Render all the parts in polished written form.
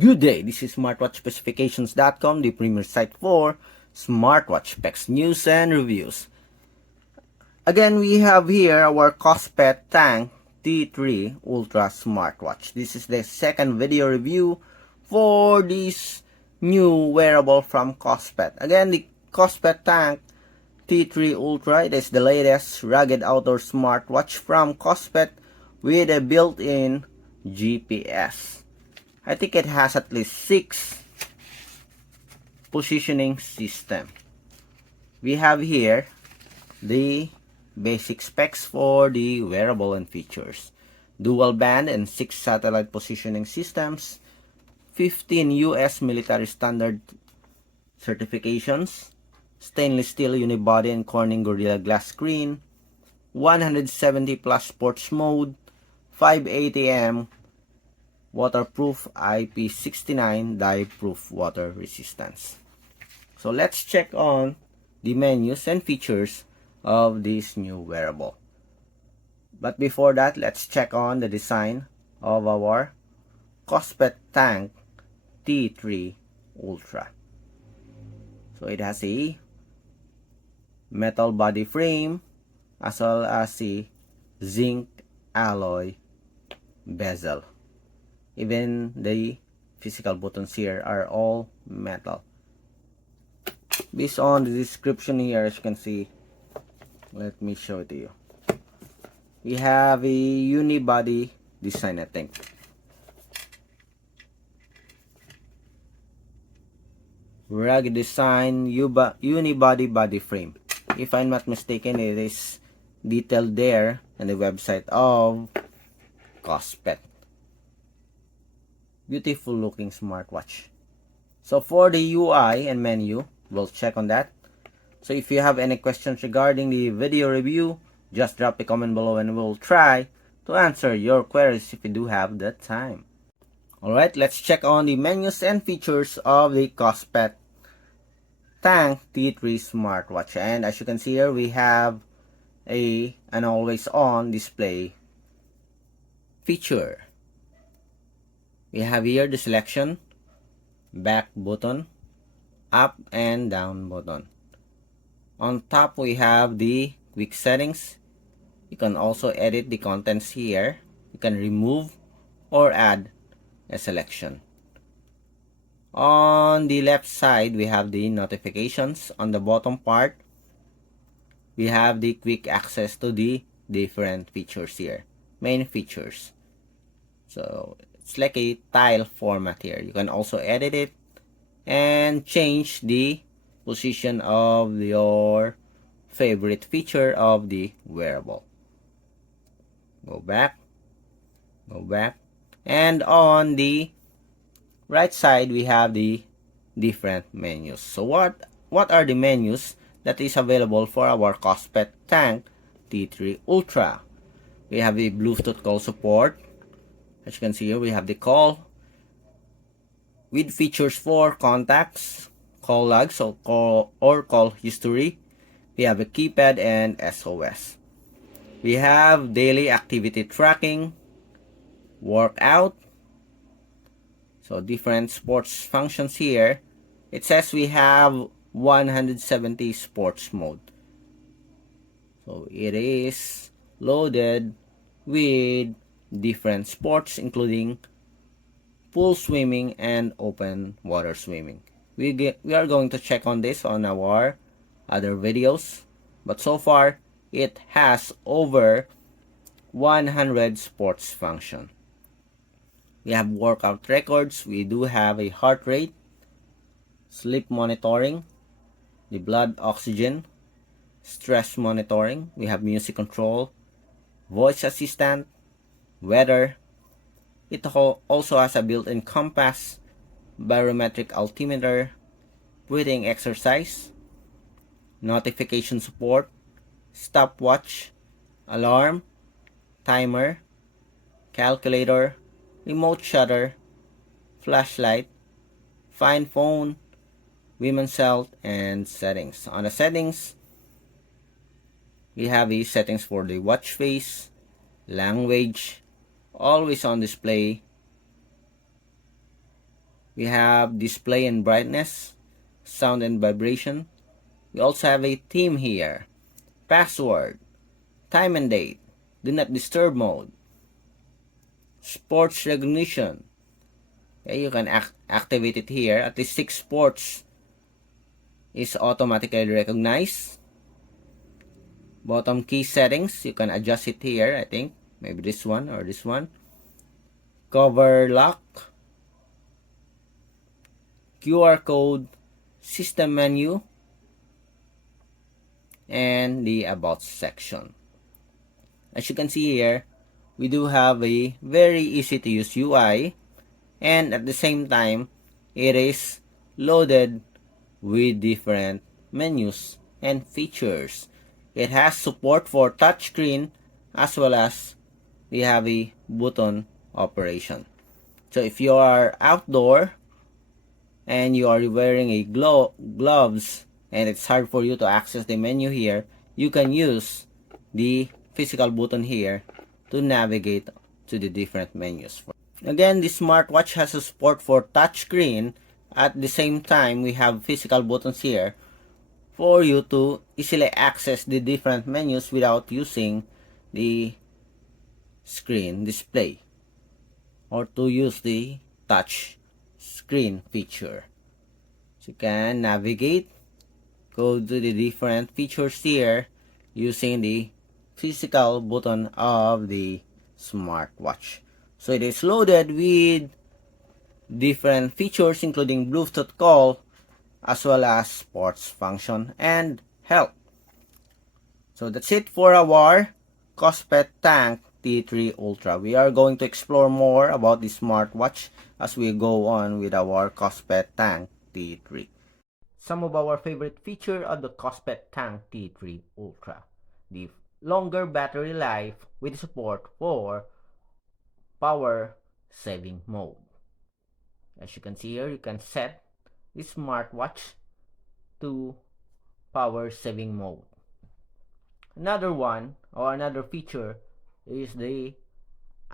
Good day, this is SmartwatchSpecifications.com, the premier site for smartwatch specs, news, and reviews. Again, we have here our Kospet Tank T3 Ultra Smartwatch. This is the second video review for this new wearable from Kospet. Again, the Kospet Tank T3 Ultra, it is the latest rugged outdoor smartwatch from Kospet with a built-in GPS. I think it has at least 6 positioning system. We have here the basic specs for the wearable and features. Dual band and 6 satellite positioning systems, 15 US military standard certifications, stainless steel unibody and Corning Gorilla Glass screen, 170 plus sports mode, 580 waterproof, IP69 dye-proof water resistance. So let's check on the menus and features of this new wearable. But before that, let's check on the design of our Kospet Tank T3 Ultra. So it has a metal body frame as well as a zinc alloy bezel. Even the physical buttons here are all metal. Based on the description here, as you can see, let me show it to you. We have a unibody design, I think. Rugged design, unibody body frame. If I'm not mistaken, it is detailed there on the website of Kospet. Beautiful looking smartwatch. So for the UI and menu, we'll check on that. So if you have any questions regarding the video review, just drop a comment below and we'll try to answer your queries if you do have the time. Alright, let's check on the menus and features of the Kospet Tank T3 Smartwatch. And as you can see here, we have an always on display feature. We have here the selection, back button, up and down button. On top we have the quick settings. You can also edit the contents here. You can remove or add a selection. On the left side we have the notifications. On the bottom part we have the quick access to the different features here, main features. So it's like a tile format here. You can also edit it and change the position of your favorite feature of the wearable. Go back, and on the right side we have the different menus. So what are the menus that is available for our Kospet Tank T3 Ultra? We have the Bluetooth call support. As you can see here, we have the call with features for contacts, call logs, or call history. We have a keypad and SOS. We have daily activity tracking, workout, so different sports functions here. It says we have 170 sports mode. So it is loaded with different sports including pool swimming and open water swimming. We are going to check on this on our other videos, but so far it has over 100 sports function. We have workout records. We do have a heart rate, sleep monitoring, the blood oxygen, stress monitoring. We have music control, voice assistant, weather. It also has a built-in compass, barometric altimeter, breathing exercise, notification support, stopwatch, alarm, timer, calculator, remote shutter, flashlight, find phone, women's health, and settings. On the settings, we have the settings for the watch face, language, always on display, We have display and brightness, sound and vibration. We also have a theme here, password, time and date, do not disturb mode, sports recognition. Okay, you can activate it here. At least 6 sports is automatically recognized. Bottom key settings, you can adjust it here, I think. Maybe this one or this one. Cover lock, QR code, system menu, and the about section. As you can see here, we do have a very easy to use UI, and at the same time, it is loaded with different menus and features. It has support for touchscreen as well as we have a button operation. So if you are outdoor and you are wearing a gloves and it's hard for you to access the menu here, you can use the physical button here to navigate to the different menus. Again, the smartwatch has a support for touchscreen. At the same time, we have physical buttons here for you to easily access the different menus without using the screen display or to use the touch screen feature. So you can navigate, go to the different features here using the physical button of the smartwatch. So it is loaded with different features including Bluetooth call as well as sports function and health. So that's it for our Kospet Tank T3 Ultra. We are going to explore more about the smartwatch as we go on with our Kospet Tank T3. Some of our favorite feature of the Kospet Tank T3 Ultra. The longer battery life with support for power saving mode. As you can see here, you can set the smartwatch to power saving mode. Another one or another feature is the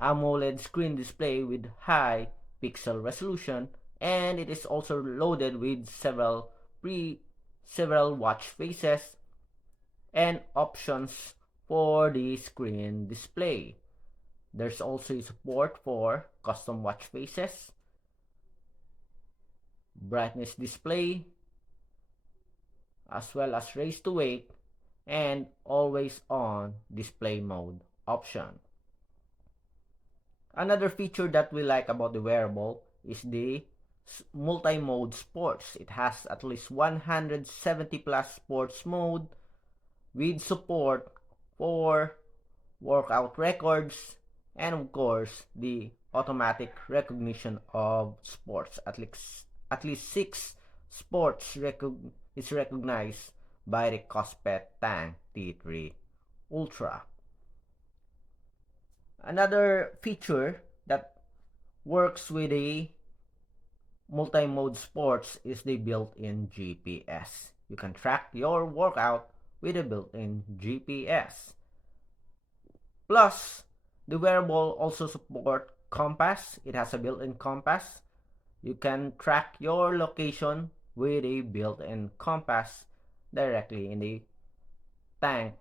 AMOLED screen display with high pixel resolution, and it is also loaded with several watch faces and options for the screen display. There's also support for custom watch faces, brightness display, as well as raise to wake and always on display mode option. Another feature that we like about the wearable is the multi-mode sports. It has at least 170 plus sports mode with support for workout records and of course the automatic recognition of sports. At least 6 sports is recognized by the Kospet Tank T3 Ultra. Another feature that works with the multi-mode sports is the built-in GPS. You can track your workout with a built-in GPS. Plus, the wearable also supports compass. It has a built-in compass. You can track your location with a built-in compass directly in the Tank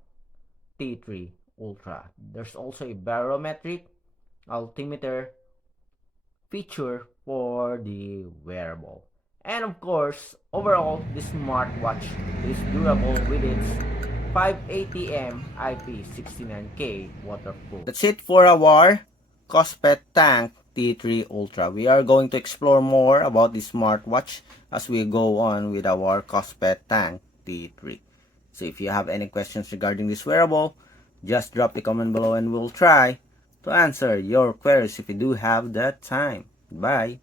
T3 Ultra. There's also a barometric altimeter feature for the wearable. And of course, overall, this smartwatch is durable with its 580M IP69K waterproof. That's it for our Kospet Tank T3 Ultra. We are going to explore more about the smartwatch as we go on with our Kospet Tank T3. So if you have any questions regarding this wearable, just drop the comment below and we'll try to answer your queries if you do have that time. Bye!